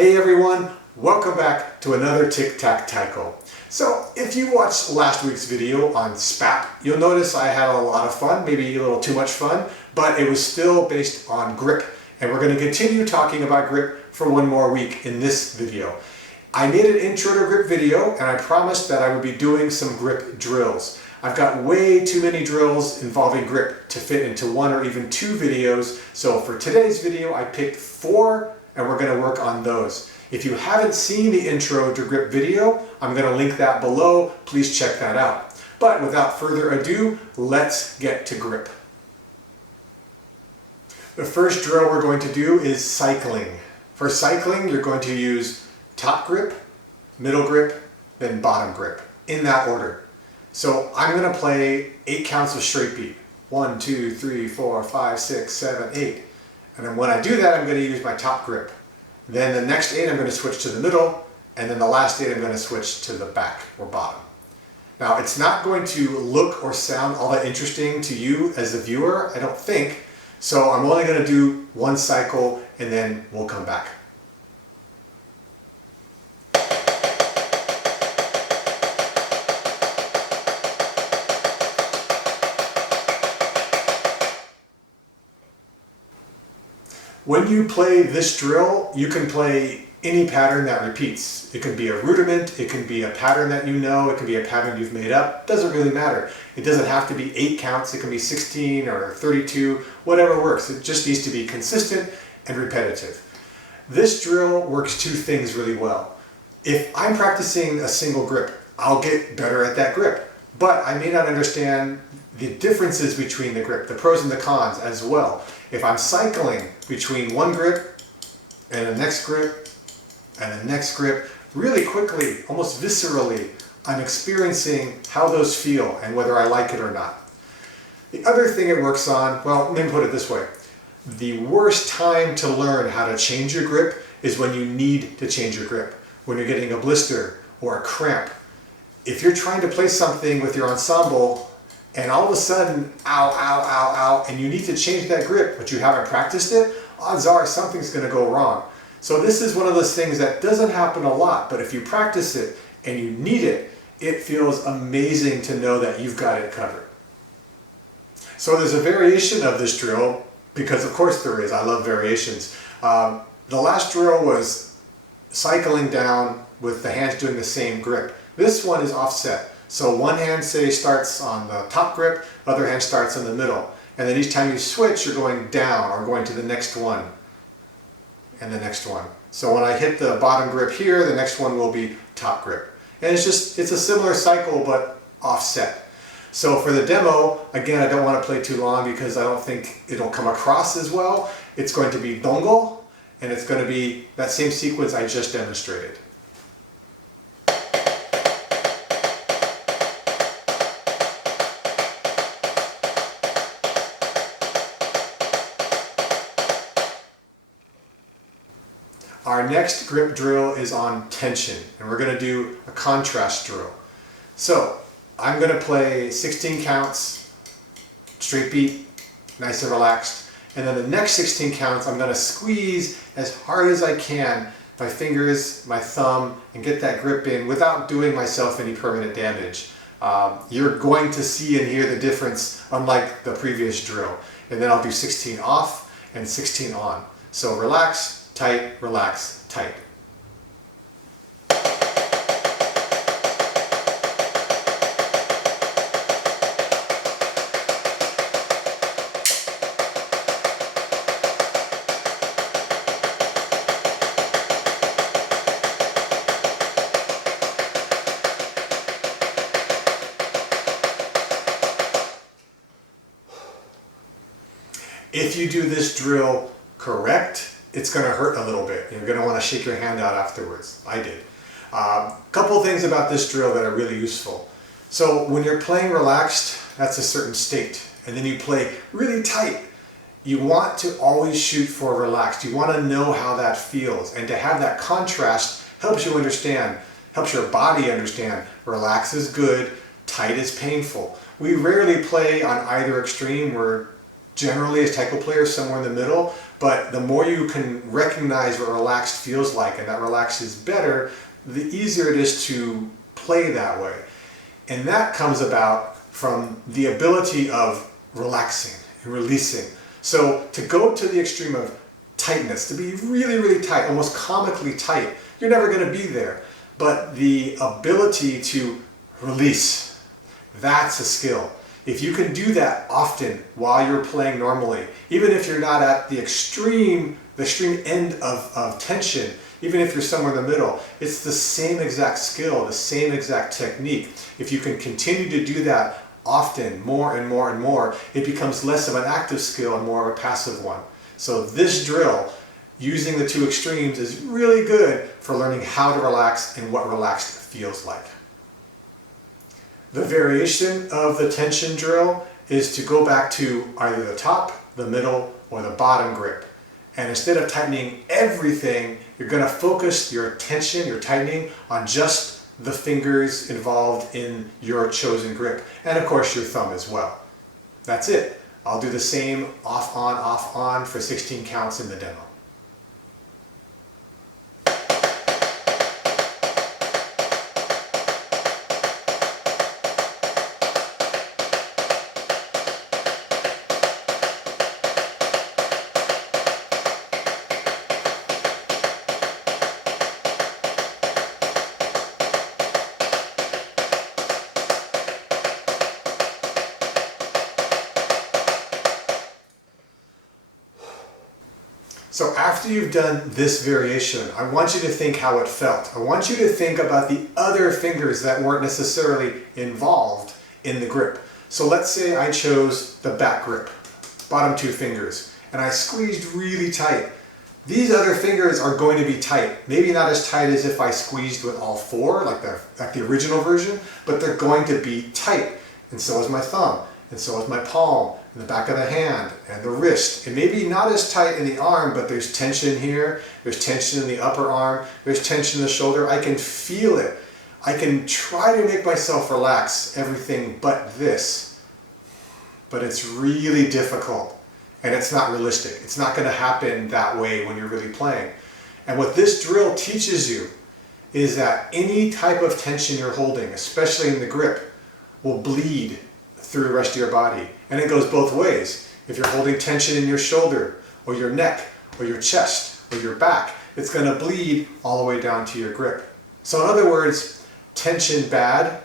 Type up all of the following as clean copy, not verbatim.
Hey everyone, welcome back to another Tic Tac Taiko. So if you watched last week's video on SPAP, you'll notice I had a lot of fun, maybe a little too much fun, but it was still based on grip. And we're going to continue talking about grip for one more week in this video. I made an intro to grip video and I promised that I would be doing some grip drills. I've got way too many drills involving grip to fit into one or even two videos. So for today's video, I picked 4 and we're going to work on those. If you haven't seen the intro to grip video, I'm going to link that below. Please check that out. But without further ado, let's get to grip. The first drill we're going to do is cycling. For cycling, you're going to use top grip, middle grip, then bottom grip, in that order. So I'm going to play 8 counts of straight beat. 1, 2, 3, 4, 5, 6, 7, 8. And then when I do that, I'm going to use my top grip. Then the next 8, I'm going to switch to the middle. And then the last 8, I'm going to switch to the back or bottom. Now, it's not going to look or sound all that interesting to you as the viewer, I don't think. So I'm only going to do 1 cycle and then we'll come back. When you play this drill, you can play any pattern that repeats. It can be a rudiment, it can be a pattern that you know, it can be a pattern you've made up. It doesn't really matter. It doesn't have to be 8 counts, it can be 16 or 32, whatever works. It just needs to be consistent and repetitive. This drill works 2 things really well. If I'm practicing a single grip, I'll get better at that grip. But I may not understand the differences between the grip, the pros and the cons as well. If I'm cycling between one grip and the next grip and the next grip, really quickly, almost viscerally, I'm experiencing how those feel and whether I like it or not. The other thing it works on, well, let me put it this way. The worst time to learn how to change your grip is when you need to change your grip, when you're getting a blister or a cramp. If you're trying to play something with your ensemble and all of a sudden, ow, ow, ow, ow, and you need to change that grip, but you haven't practiced it, odds are something's going to go wrong. So this is one of those things that doesn't happen a lot, but if you practice it and you need it, it feels amazing to know that you've got it covered. So there's a variation of this drill, because of course there is. I love variations. The last drill was cycling down with the hands doing the same grip. This one is offset. So one hand, say, starts on the top grip, other hand starts in the middle. And then each time you switch, you're going down or going to the next one and the next one. So when I hit the bottom grip here, the next one will be top grip. And it's a similar cycle, but offset. So for the demo, again, I don't want to play too long because I don't think it'll come across as well. It's going to be dongo, and it's going to be that same sequence I just demonstrated. Our next grip drill is on tension, and we're going to do a contrast drill. So I'm going to play 16 counts, straight beat, nice and relaxed, and then the next 16 counts I'm going to squeeze as hard as I can my fingers, my thumb, and get that grip in without doing myself any permanent damage. You're going to see and hear the difference unlike the previous drill. And then I'll do 16 off and 16 on. So relax, tight, relax, tight. If you do this drill correct, it's going to hurt a little bit. You're going to want to shake your hand out afterwards. I did. Couple things about this drill that are really useful. So when you're playing relaxed, that's a certain state. And then you play really tight. You want to always shoot for relaxed. You want to know how that feels. And to have that contrast helps you understand, helps your body understand relax is good, tight is painful. We rarely play on either extreme. We're generally as taiko players somewhere in the middle, but the more you can recognize what relaxed feels like and that relaxed is better, the easier it is to play that way. And that comes about from the ability of relaxing and releasing. So to go to the extreme of tightness, to be really, really tight, almost comically tight, you're never going to be there. But the ability to release, that's a skill. If you can do that often while you're playing normally, even if you're not at the extreme end of tension, even if you're somewhere in the middle, it's the same exact skill, the same exact technique. If you can continue to do that often, more and more and more, it becomes less of an active skill and more of a passive one. So this drill, using the two extremes, is really good for learning how to relax and what relaxed feels like. The variation of the tension drill is to go back to either the top, the middle, or the bottom grip. And instead of tightening everything, you're going to focus your attention, your tightening, on just the fingers involved in your chosen grip. And of course your thumb as well. That's it. I'll do the same off, on for 16 counts in the demo. So after you've done this variation, I want you to think how it felt. I want you to think about the other fingers that weren't necessarily involved in the grip. So let's say I chose the back grip, bottom two fingers, and I squeezed really tight. These other fingers are going to be tight. Maybe not as tight as if I squeezed with all four, like the original version, but they're going to be tight. And so is my thumb, and so is my palm, and the back of the hand, and the wrist. And maybe not as tight in the arm, but there's tension here, there's tension in the upper arm, there's tension in the shoulder. I can feel it. I can try to make myself relax everything but this. But it's really difficult, and it's not realistic. It's not going to happen that way when you're really playing. And what this drill teaches you is that any type of tension you're holding, especially in the grip, will bleed through the rest of your body. And it goes both ways. If you're holding tension in your shoulder, or your neck, or your chest, or your back, it's going to bleed all the way down to your grip. So in other words, tension bad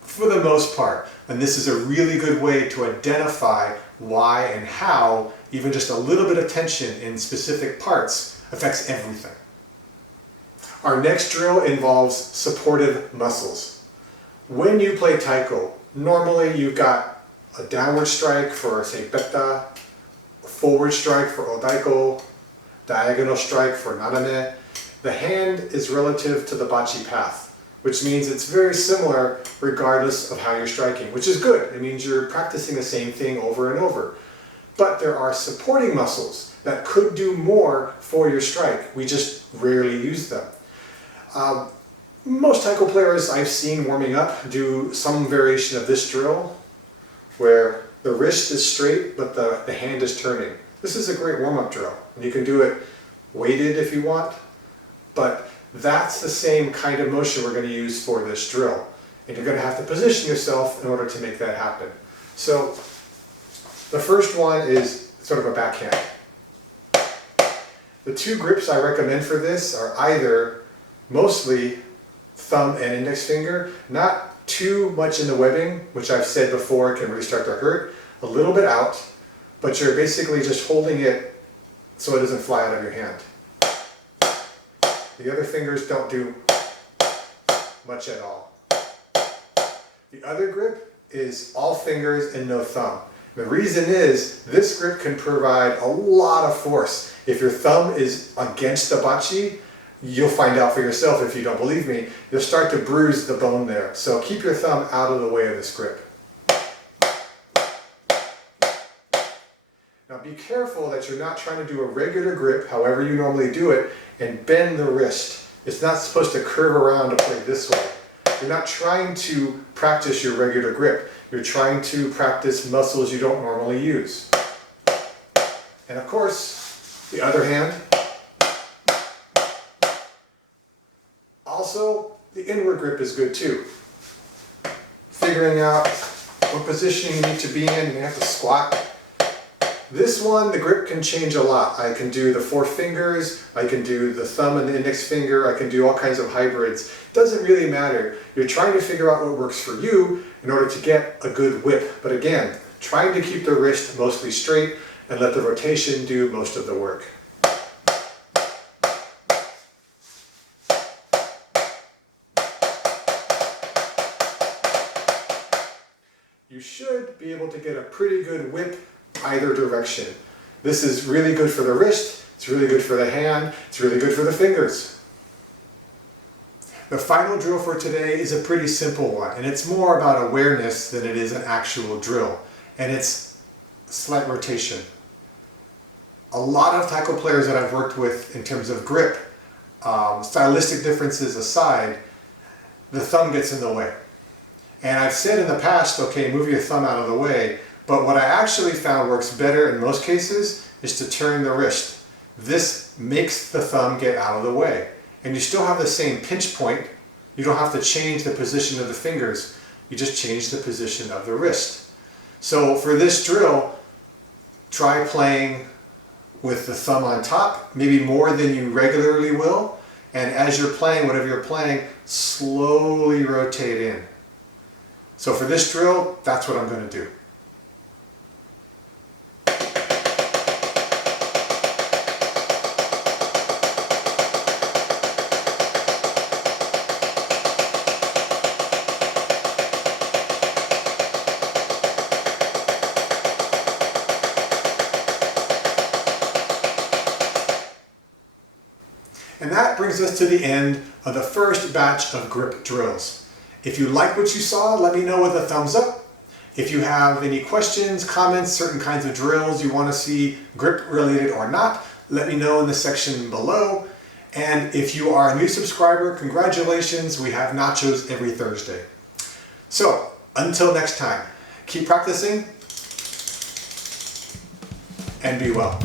for the most part. And this is a really good way to identify why and how even just a little bit of tension in specific parts affects everything. Our next drill involves supportive muscles. When you play taiko, normally you've got a downward strike for, say, betta, a forward strike for odaiko, diagonal strike for narame. The hand is relative to the bachi path, which means it's very similar regardless of how you're striking, which is good. It means you're practicing the same thing over and over. But there are supporting muscles that could do more for your strike. We just rarely use them. Most taiko players I've seen warming up do some variation of this drill, where the wrist is straight but the hand is turning. This is a great warm-up drill, and you can do it weighted if you want, but that's the same kind of motion we're going to use for this drill, and you're going to have to position yourself in order to make that happen. So the first one is sort of a backhand. The two grips I recommend for this are either mostly thumb and index finger, not too much in the webbing, which I've said before can really start to hurt, a little bit out, but you're basically just holding it so it doesn't fly out of your hand. The other fingers don't do much at all. The other grip is all fingers and no thumb. The reason is this grip can provide a lot of force. If your thumb is against the bachi, you'll find out for yourself if you don't believe me, you'll start to bruise the bone there. So keep your thumb out of the way of this grip. Now be careful that you're not trying to do a regular grip, however you normally do it, and bend the wrist. It's not supposed to curve around to play this way. You're not trying to practice your regular grip. You're trying to practice muscles you don't normally use. And of course, the other hand. Also, the inward grip is good too. Figuring out what position you need to be in, you have to squat. This one, the grip can change a lot. I can do the 4 fingers, I can do the thumb and the index finger, I can do all kinds of hybrids. Doesn't really matter. You're trying to figure out what works for you in order to get a good whip. But again, trying to keep the wrist mostly straight and let the rotation do most of the work. You should be able to get a pretty good whip either direction. This is really good for the wrist, it's really good for the hand, it's really good for the fingers. The final drill for today is a pretty simple one, and it's more about awareness than it is an actual drill, and it's slight rotation. A lot of taiko players that I've worked with in terms of grip, stylistic differences aside, the thumb gets in the way. And I've said in the past, okay, move your thumb out of the way, but what I actually found works better in most cases is to turn the wrist. This makes the thumb get out of the way. And you still have the same pinch point. You don't have to change the position of the fingers. You just change the position of the wrist. So for this drill, try playing with the thumb on top, maybe more than you regularly will. And as you're playing, whatever you're playing, slowly rotate in. So for this drill, that's what I'm going to do. And that brings us to the end of the first batch of grip drills. If you like what you saw, let me know with a thumbs up. If you have any questions, comments, certain kinds of drills you want to see grip related or not, let me know in the section below. And if you are a new subscriber, congratulations, we have nachos every Thursday. So until next time, keep practicing and be well.